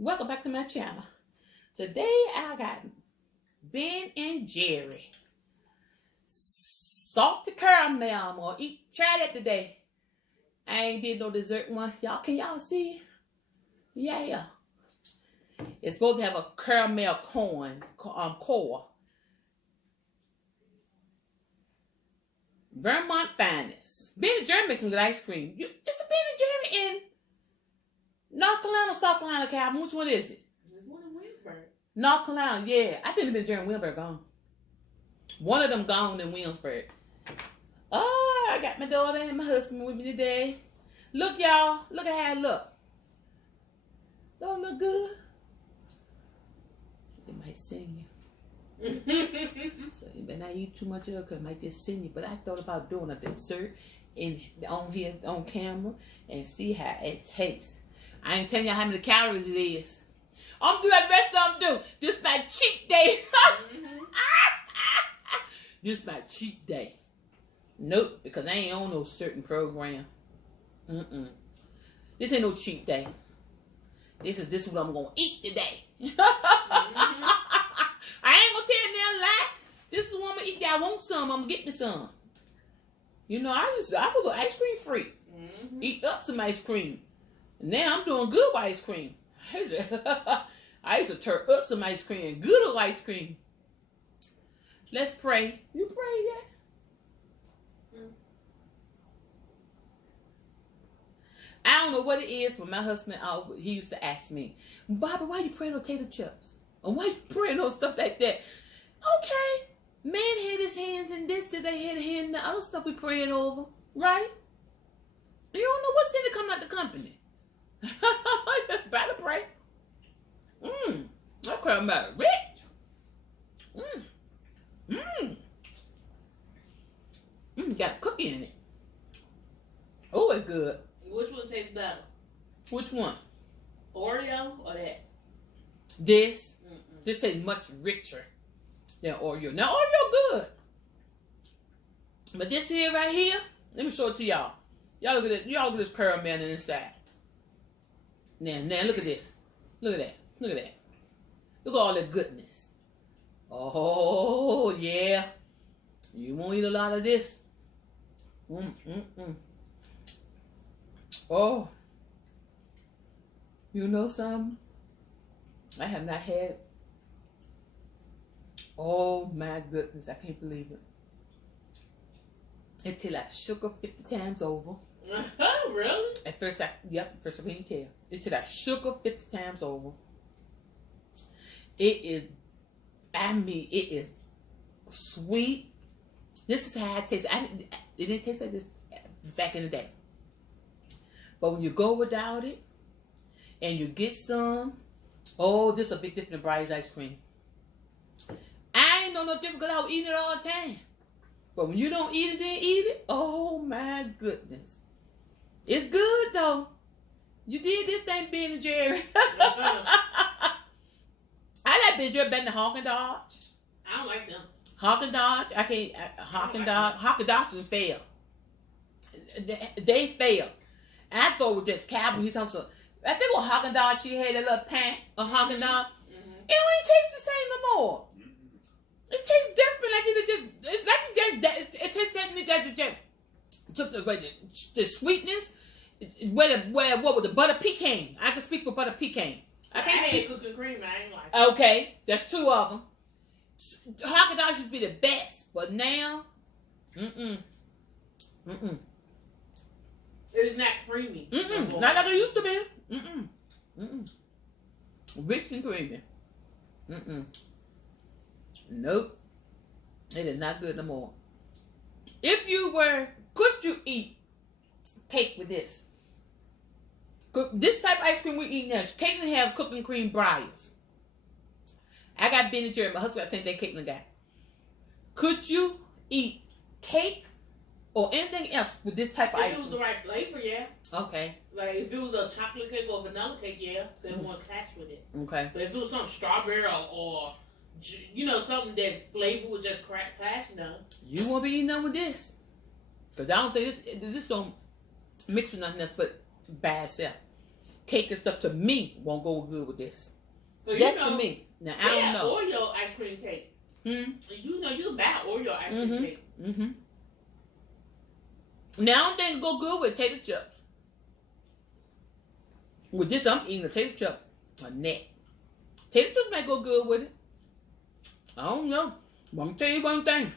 Welcome back to my channel. Today I got Ben and Jerry salted caramel. I'm gonna try that today. I ain't did no dessert one. Can y'all see? Yeah. It's supposed to have a caramel core. Vermont finest. Ben and Jerry makes some good ice cream. It's a Ben and Jerry in North Carolina, South Carolina, Calvin. Which one is it? There's one in Williamsburg. North Carolina, yeah. I think the Ben and Jerry in Williamsburg gone. One of them gone in Williamsburg. Oh, I got my daughter and my husband with me today. Look, y'all. Look at how it look. Don't it look good? It might sing you. So you better not eat too much of it because it might just sing you. But I thought about doing a dessert on here on camera and see how it tastes. I ain't telling you how many calories it is. I'm gonna do that rest of them do. This my cheat day. This my cheat day. Nope, because I ain't on no certain program. This ain't no cheat day. This is what I'm gonna eat today. I ain't gonna tell you a lie. This is what I'm gonna eat. I want some. I'm gonna get me some. You know, I was an ice cream freak. Eat up some ice cream. Now I'm doing good with ice cream. I used to turn up some ice cream and good old ice cream. Let's pray. You pray yet? I don't know what it is, but my husband, he used to ask me, Bobby, why you praying on tater chips? Or why you praying on stuff like that? Okay. Man had his hands in this, they had a hand in the other stuff we praying over. Right? You don't know what sin coming out the company. Better pray. I'm crying about rich. Got a cookie in it. Oh, it's good. Which one tastes better? Which one? Oreo or that? This. This tastes much richer than Oreo. Now Oreo good, but this here right here, let me show it to y'all. Y'all look at it. Y'all look at this caramel on the inside. Now look at this. Look at that. Look at that. Look at all that goodness. Oh yeah, you won't eat a lot of this. Oh, you know something? I have not had. Oh my goodness, I can't believe it. It tastes like sugar 50 times over. Really? At first I couldn't tell. It tastes like sugar 50 times over. It is, it is sweet. This is how it tastes. It didn't taste like this back in the day. But when you go without it, and you get some, oh, this is a big difference than Briar's ice cream. I ain't know no different because I was eating it all the time. But when you don't eat it, then eat it. Oh my goodness. It's good though. You did this thing, Ben and Jerry. I like Ben and Jerry better than Hawk and Dodge. I don't like them. Hawk and Dodge, I can't. Hawk and Dodge. Hawk and Dodge didn't fail. They failed. I thought it was just Calvin. He's talking so. I think with Hawk and Dodge, she had a little pant of Hawk and Dodge. It don't even taste the same no more. It tastes different. Like it tastes me that just took the sweetness. What was the butter pecan? I can speak for butter pecan. I can't speak cooking cream. I ain't like. Okay, there's two of them. Hawk and Dodge used to be the best, but now, It's not creamy. Not like it used to be. Rich and creamy. Nope. It is not good no more. If you were, could you eat cake with this? This type of ice cream we eat now, Caitlin have cooking cream Briars. I got Ben and Jerry. My husband got the same thing Caitlin got. Could you eat cake or anything else with this type of ice cream? If it was the right flavor, yeah. Okay. Like if it was a chocolate cake or vanilla cake, yeah, they want cash with it. Okay. But if it was some strawberry or you know, something that flavor was just clash, no. You won't be eating none with this. Because I don't think this don't mix with nothing else but by itself. cake and stuff to me won't go good with this. So that's to me. Now I don't know. Oreo ice cream cake. You know you buy Oreo ice cream cake. Now I don't think it go good with tater chips. With this, I'm eating a tater chip a net. Tater chips might go good with it. I don't know. But I'm tell you one thing.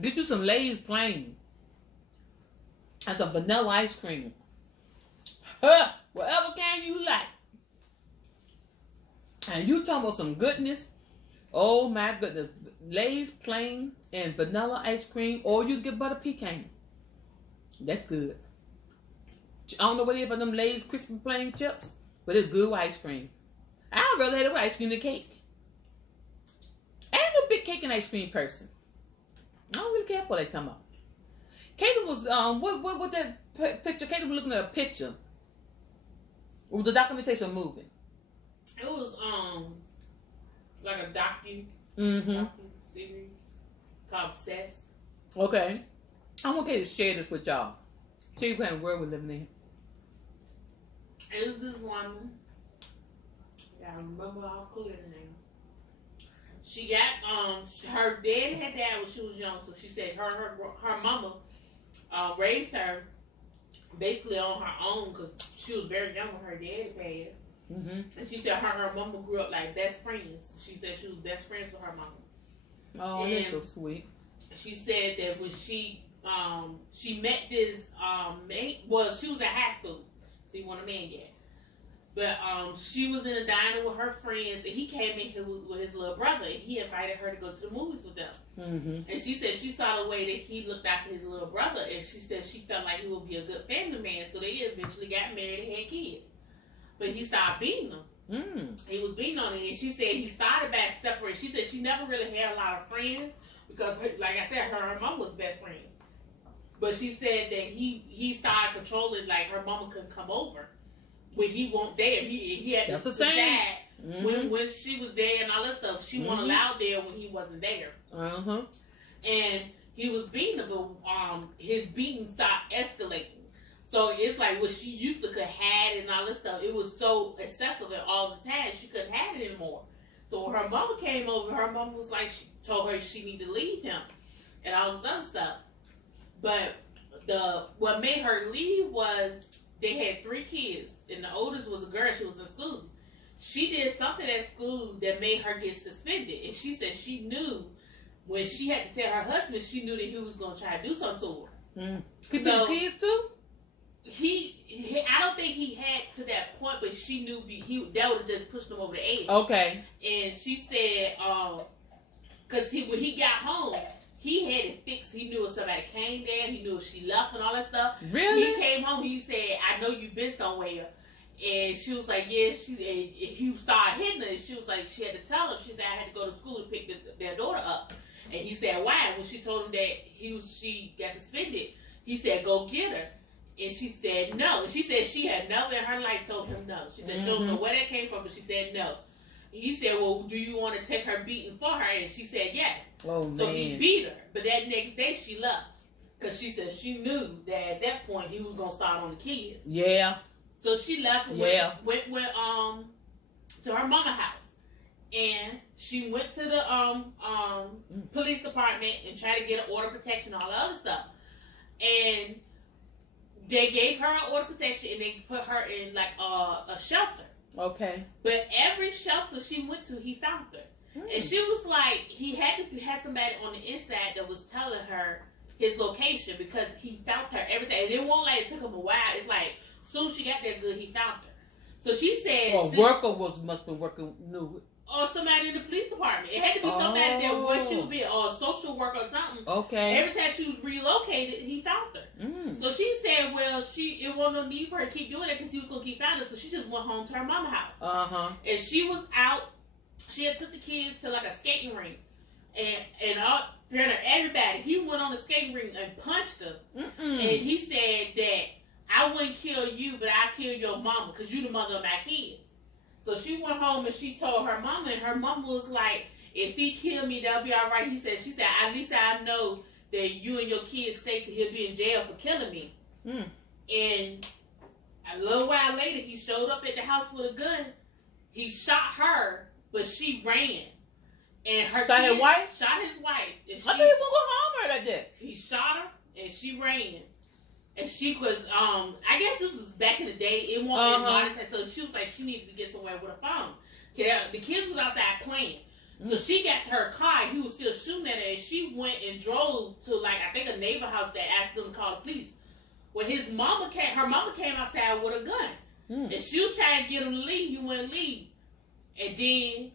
Get you some Lay's plain and some vanilla ice cream. Whatever kind you like. And you talking about some goodness. Oh my goodness. Lay's plain and vanilla ice cream, or you get butter pecan. That's good. I don't know what it is about them Lay's crispy plain chips, but it's good with ice cream. I'd rather have it with ice cream than cake. I ain't no big cake and ice cream person. I don't really care what they talking about. Katie was what that picture? Katie was looking at a picture. It was a documentation movie. It was like a docu series called Obsessed. Okay. I want Katie to share this with y'all. Tell you what kind of world we're living in. It was this woman. I remember all clear the name. She got her dad had died when she was young, so she said her mama raised her basically on her own because she was very young when her dad passed. And she said her mama grew up like best friends. She said she was best friends with her mama. Oh, that's so sweet. She said that when she met this mate. Well, she was in high school. So he wasn't a man yet. But she was in a diner with her friends, and he came in here with his little brother, and he invited her to go to the movies with them. And she said she saw the way that he looked after his little brother, and she said she felt like he would be a good family man. So they eventually got married and had kids. But he started beating them. He was beating on her, and she said he started back separate. She said she never really had a lot of friends because, like I said, her mom was best friends. But she said that he started controlling, like her mama couldn't come over when he wasn't there. He had to decide when she was there and all that stuff. She wasn't allowed there when he wasn't there. And he was beating her, but his beating stopped escalating. So it's like what she used to could hide and all this stuff. It was so excessive and all the time she couldn't have it anymore. So when her mama came over, her mama was like, she told her she needed to leave him and all this other stuff. But what made her leave was they had 3 kids, and the oldest was a girl. She was in school. She did something at school that made her get suspended, and she said she knew when she had to tell her husband, she knew that he was going to try to do something to her. He beat the kids too? I don't think he had to that point, but she knew that would have just pushed him over the edge. Okay. And she said, because when he got home, he had it fixed. He knew if somebody came there. He knew if she left and all that stuff. Really? He came home. He said, I know you've been somewhere. And she was like, yeah. He started hitting her. And she was like, she had to tell him. She said, I had to go to school to pick their daughter up. And he said, why? When she told him that she got suspended, he said, go get her. And she said no. And she said she had never in her life told him no. She said she don't know where that came from, but she said no. He said, well, do you want to take her beating for her? And she said yes. Oh, so he beat her. But that next day she left. Because she said she knew that at that point he was going to start on the kids. Yeah. So she left and went to her mama's house. And she went to the police department and tried to get an order of protection and all the other stuff. And they gave her an order of protection and they put her in like a shelter. Okay. But every shelter she went to, he found her. And she was like, he had to have somebody on the inside that was telling her his location because he found her every time. And it won't like it took him a while. It's like, as soon as she got there good, he found her. So she said... Well, worker must be working new. Or somebody in the police department. It had to be somebody that where she would be, or a social worker or something. Okay. Every time she was relocated, he found her. So she said, well, it wasn't no need for her to keep doing it because he was going to keep finding her. So she just went home to her mama's house. And she was out. She had took the kids to like a skating rink. And everybody, he went on the skating rink and punched her. And he said that I wouldn't kill you, but I'll kill your mama because you the mother of my kids. So she went home and she told her mama, and her mama was like, if he kill me, that'll be all right. She said, at least I know that you and your kids safe because he'll be in jail for killing me. And A little while later, he showed up at the house with a gun. He shot her, but she ran. And her shot his wife? Shot his wife. And I thought he wouldn't go harm her like that. He shot her, and she ran. And she was, I guess this was back in the day. It wasn't monetized, so she was like, she needed to get somewhere with a phone. The kids was outside playing. So she got to her car, and he was still shooting at her, and she went and drove to, like, I think a neighbor house that asked them to call the police. Well, her mama came outside with a gun. And she was trying to get him to leave. He wouldn't leave. And then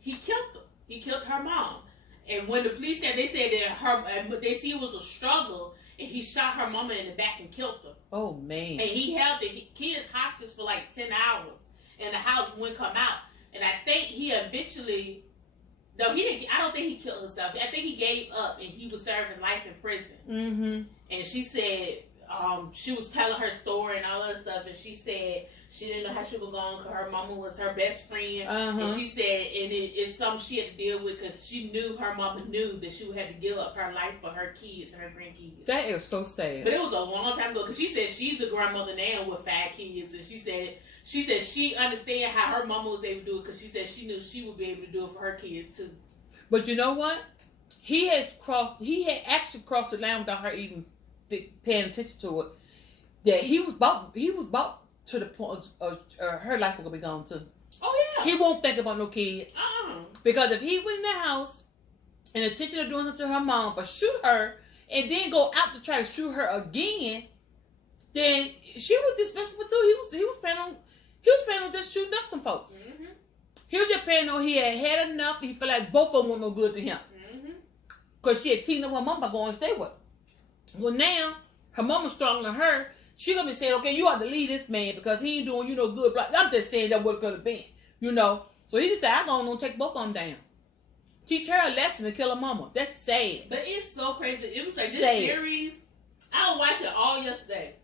he killed her. He killed her mom. And when the police said, they said that they see it was a struggle, and he shot her mama in the back and killed her. Oh, man. And he held the kids hostage for like 10 hours. And the house wouldn't come out. And I think he eventually, no, he didn't. I don't think he killed himself. I think he gave up, and he was serving life in prison. And she said, she was telling her story and all that stuff, and she said she didn't know how she was going because her mama was her best friend. And she said, and it's something she had to deal with because she knew her mama knew that she would have to give up her life for her kids and her grandkids. That is so sad. But it was a long time ago because she said she's a grandmother now with 5 kids, and she said she understand how her mama was able to do it because she said she knew she would be able to do it for her kids too. But you know what? He had actually crossed the line without her even paying attention to it. That he was about to the point of her life was gonna be gone too. Oh yeah. He won't think about no kids. Because if he went in the house and intention of doing something to her mom, but shoot her and then go out to try to shoot her again, then she was dispensable too. He was planning on just shooting up some folks. He was just planning on he had enough. He felt like both of them weren't no good to him. Because she had teamed up with her mom by going and stay with her. Well, now her mama's stronger than her. She gonna be saying, okay, you ought to leave this man because he ain't doing you no good. I'm just saying that what it could have been, you know. So he just said, I'm gonna take both of them down. Teach her a lesson to kill her mama. That's sad. But it's so crazy. It was like this series. I was watching it all yesterday.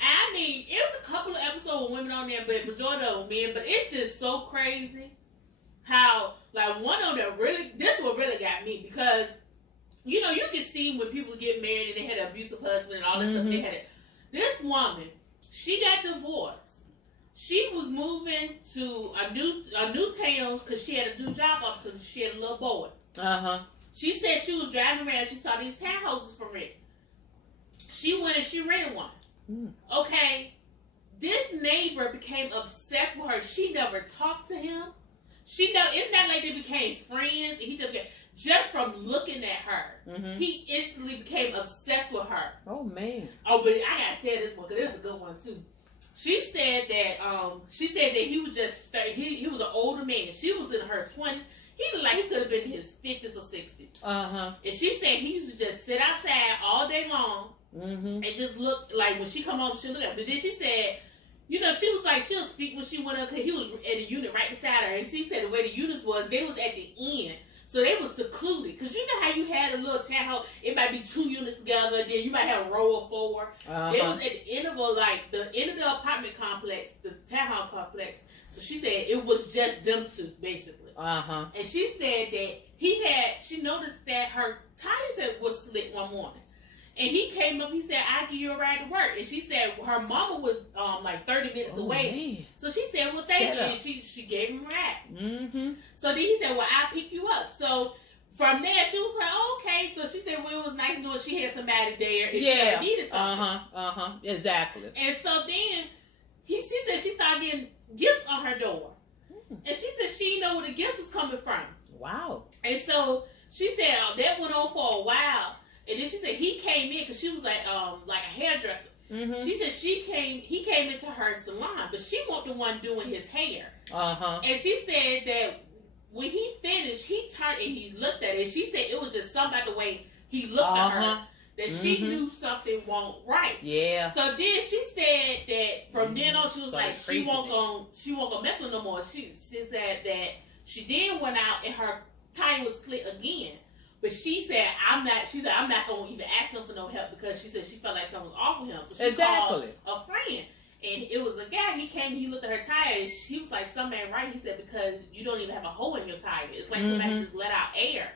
I mean, it was a couple of episodes with women on there, but majority of them men. But it's just so crazy how, like, one of them this what really got me because, you know, you can see when people get married and they had an abusive husband and all this stuff. They had it. This woman, she got divorced. She was moving to a new town because she had a new job up until she had a little boy. She said she was driving around. She saw these townhouses for rent. She went and she rented one. Okay, this neighbor became obsessed with her. She never talked to him. It's not like they became friends. And he just from looking at her, he instantly became obsessed with her. Oh man! Oh, but I gotta tell this one because this is a good one too. She said that he was just he was an older man. She was in her 20s. He looked like he could have been in his 50s or 60s. And she said he used to just sit outside all day long and just look like when she come home, she look at. But then she said, you know, she was like she'll speak when she went up because he was at a unit right beside her. And she said the way the units was, they was at the end. So they was secluded. Because you know how you had a little townhouse, it might be 2 units together, then you might have a row of 4. They was at the end of the end of the apartment complex, the townhouse complex. So she said it was just them two, basically. And she said that she noticed that her tires was slick one morning. And he came up, he said, I'll give you a ride to work. And she said her mama was like 30 minutes away. Man. So she said, well, thank you. And she gave him a ride. So then he said, well, I'll pick you up. So from there, she was like, oh, okay. So she said, well, it was nice knowing she had somebody there if she ever needed something. Exactly. And so then she said she started getting gifts on her door. And she said she didn't know where the gifts was coming from. Wow. And so she said that went on for a while. And then she said he came in because she was like a hairdresser. She said he came into her salon, but she wasn't the one doing his hair. And she said that when he finished, he turned and he looked at it. She said it was just something about the way he looked at her that she knew something wasn't right. Yeah. So then she said that from then on she was like she won't go mess with no more. She said that she then went out and her tire was slit again. But she said, I'm not going to even ask him for no help because she said she felt like something was off with him. So she called a friend. And it was a guy, he came, he looked at her tire, and he was like, something ain't right. He said, because you don't even have a hole in your tire. It's like somebody just let out air.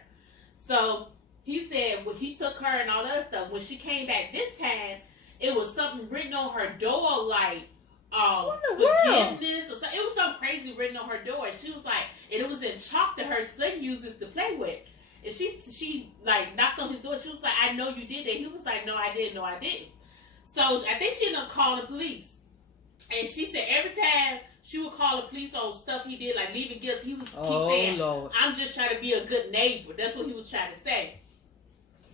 So he said, when he took her and all that stuff, when she came back this time, it was something written on her door, like forgiveness or something. It was something crazy written on her door. And she was like, and it was in chalk that her son uses to play with. And she like knocked on his door. She was like, I know you did that. He was like, no, I didn't. No, I didn't. So I think she ended up calling the police. And she said every time she would call the police on stuff he did, like leaving gifts, he was keep saying, Lord. I'm just trying to be a good neighbor. That's what he was trying to say.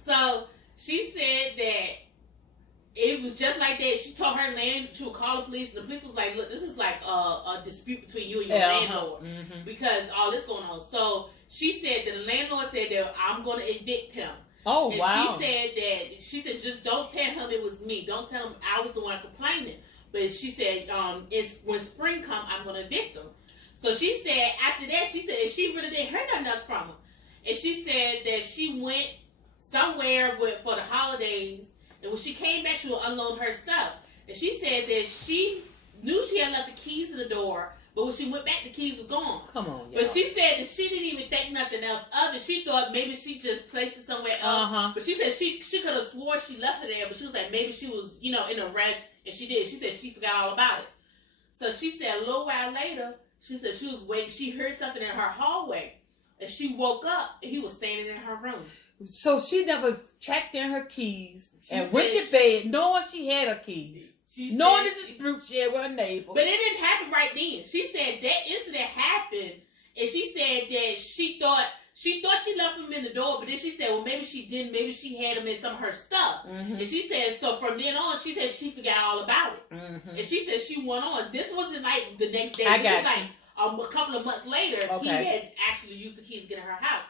So she said that it was just like that. She told her landlord to call the police, and the police was like, look, this is like a dispute between you and your landlord because all this going on. So she said that the landlord said that I'm going to evict him. Oh, and wow. She said just don't tell him it was me. Don't tell him I was the one complaining. But she said it's when spring comes, I'm going to evict him. So she said after that, she said she really didn't hear nothing else from him. And she said that she went somewhere for the holidays, and when she came back, she would unload her stuff. And she said that she knew she had left the keys in the door, but when she went back, the keys was gone. Come on, y'all. But she said that she didn't even think nothing else of it. She thought maybe she just placed it somewhere else. But she said she could have swore she left it there, but she was like maybe she was, in a rush, and she did. She said she forgot all about it. So she said a little while later, she said she was waiting. She heard something in her hallway, and she woke up, and he was standing in her room. So she never tracked in her keys and went to bed knowing she had her keys. Knowing this is dispute she had with her neighbor. But it didn't happen right then. She said that incident happened, and she said that she thought she left him in the door, but then she said, well, maybe she didn't. Maybe she had him in some of her stuff. And she said, so from then on, she said she forgot all about it. And she said she went on. This wasn't like the next day. This was like a couple of months later. He had actually used the keys to get in her house.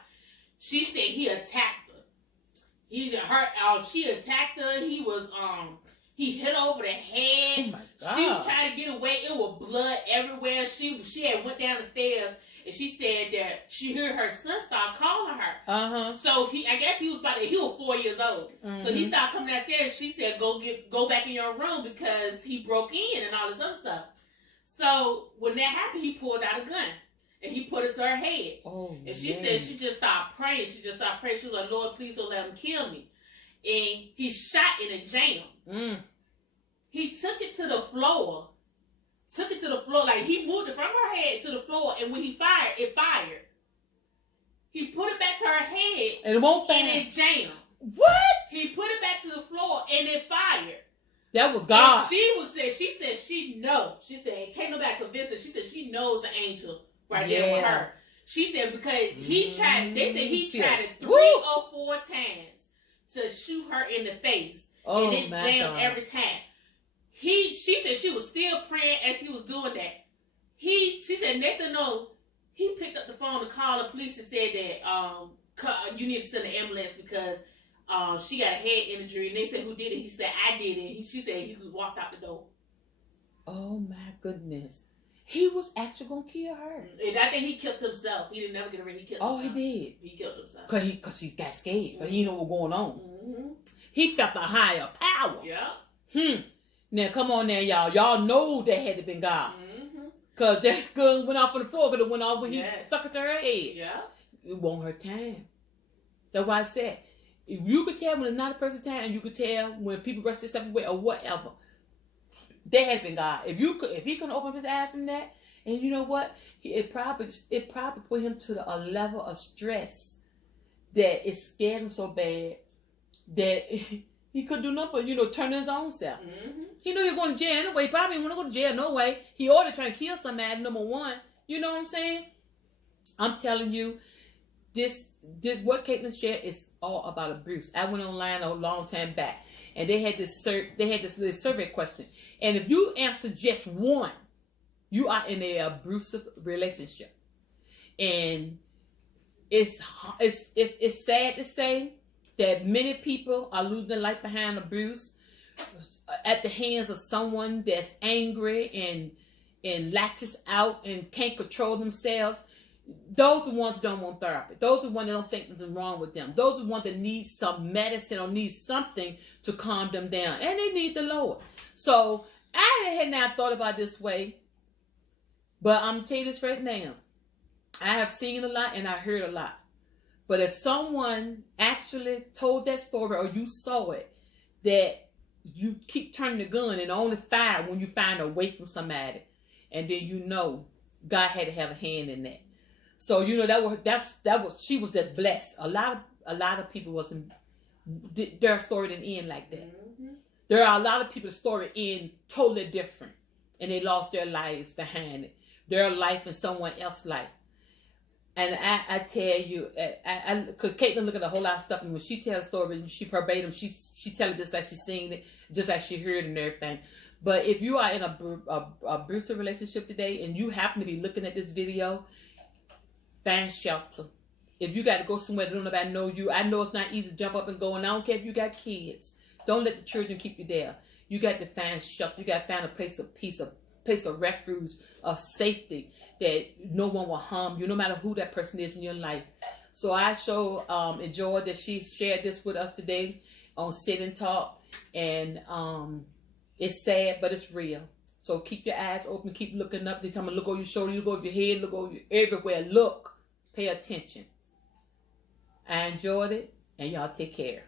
She said he attacked her. She attacked her. He was he hit her over the head. Oh my God. She was trying to get away. It was blood everywhere. She had went down the stairs, and she said that she heard her son start calling her. So I guess he was 4 years old. So he started coming downstairs. She said, go back in your room because he broke in and all this other stuff. So when that happened, he pulled out a gun. And he put it to her head. And she said she just started praying. She was like, Lord, please don't let him kill me. And he shot in a jam. He took it to the floor. Like he moved it from her head to the floor. And when he fired, it fired. He put it back to her head. And it won't fire. And it jammed. What? He put it back to the floor and it fired. That was God. And she said she knows. She said, can't nobody convince her. She said she knows the angel right there with her. She said because they said he tried it 3 or 4 times to shoot her in the face. And it jammed every time. She said she was still praying as he was doing that. She said next thing you know, he picked up the phone to call the police and said that you need to send an ambulance because she got a head injury. And they said, who did it? He said, I did it. She said he walked out the door. Oh my goodness. He was actually going to kill her. And I think he killed himself. He didn't never get rid. He killed himself. He did. He killed himself. Because he got scared. Because he didn't know what was going on. He felt a higher power. Yeah. Now, come on now, y'all. Y'all know that had to been God. Because that gun went off on the floor. Could have went off when he stuck it to her head. Yeah. It wasn't her time. That's why I said, if you could tell when it's not a person's time, and you could tell when people rush themselves away or whatever, that had been God. If he couldn't open up his eyes from that, and you know what, it probably put him to a level of stress that it scared him so bad that he couldn't do nothing but turn his own self. He knew he was going to jail anyway. He probably didn't want to go to jail no way. He ordered trying to kill somebody. Number one, you know what I'm saying? I'm telling you, this what Caitlin shared is all about abuse. I went online a long time back, and they had this little survey question, and if you answer just one, you are in an abusive relationship, and it's sad to say that many people are losing their life behind abuse at the hands of someone that's angry and latches out and can't control themselves. Those are the ones that don't want therapy. Those are the ones that don't think nothing's wrong with them. Those are the ones that need some medicine or need something to calm them down. And they need the Lord. So I had not thought about it this way. But I'm going to tell you this right now. I have seen a lot and I heard a lot. But if someone actually told that story or you saw it, that you keep turning the gun and only fire when you find away from somebody, and then you know God had to have a hand in that. So you know that was she was just blessed. A lot of people wasn't, their story didn't end like that. Mm-hmm. There are a lot of people's story end totally different, and they lost their lives behind it, their life and someone else's life. And I tell you, because Caitlin look at a whole lot of stuff, and when she tells a story, she verbatim, she tell it just like she's seen it, just like she heard it and everything. But if you are in a abusive relationship today, and you happen to be looking at this video, find shelter. If you got to go somewhere that don't nobody know you, I know it's not easy to jump up and go, and I don't care if you got kids. Don't let the children keep you there. You got to find shelter. You got to find a place of peace, a place of refuge, of safety, that no one will harm you, no matter who that person is in your life. So I enjoyed that she shared this with us today on Sit and Talk. And it's sad, but it's real. So keep your eyes open, keep looking up. They tell me, look over your shoulder, look over your head, look over everywhere. Look, pay attention. I enjoyed it, and y'all take care.